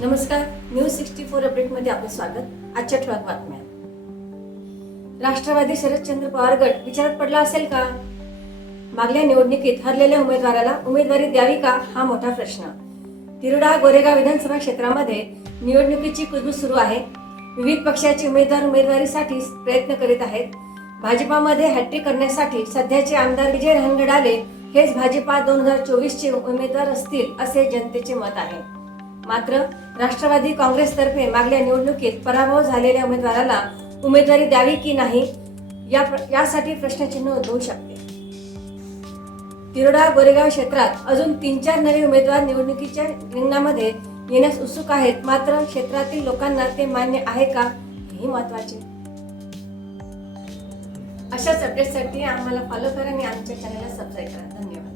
नमस्कार news sixty four अपडेटमध्ये आपलं स्वागत. आजच्या ठळक बातम्या. राष्ट्रवादी शरदचंद्र पवार गट विचारात पडला असेल का? मागल्या निवडणुकीत हरलेल्या उमेदवाराला उमेदवारी द्यावी का? हा मोठा प्रश्न. तिरुडा गोरेगाव विधानसभा क्षेत्रामध्ये निवडणुकीची कुजबूज सुरू आहे. विविध पक्षाचे उमेदवार उमेदवारीसाठी प्रयत्न करीत आहेत. भाजपामध्ये हॅट्रिक करण्यासाठी सध्याचे आमदार विजय रहनगडाले हेच भाजपा दोन हजार चोवीसचे उमेदवार असतील असे जनतेचे मत आहे. मात्र राष्ट्रवादी काँग्रेसतर्फे मागल्या निवडणुकीत पराभव झालेल्या उमेदवाराला उमेदवारी द्यावी की नाही या यासाठी प्रश्नचिन्ह उद्भवू शकते. तिरोडा गोरेगाव क्षेत्रात अजून तीन चार नवे उमेदवार निवडणुकीच्या रिंगणामध्ये येण्यास उत्सुक आहेत. मात्र क्षेत्रातील लोकांना ते मान्य आहे का हेही महत्त्वाचे अशाच अपडेटसाठी आम्हाला फॉलो करा आणि आमच्या चॅनलला सबस्क्राईब करा. धन्यवाद.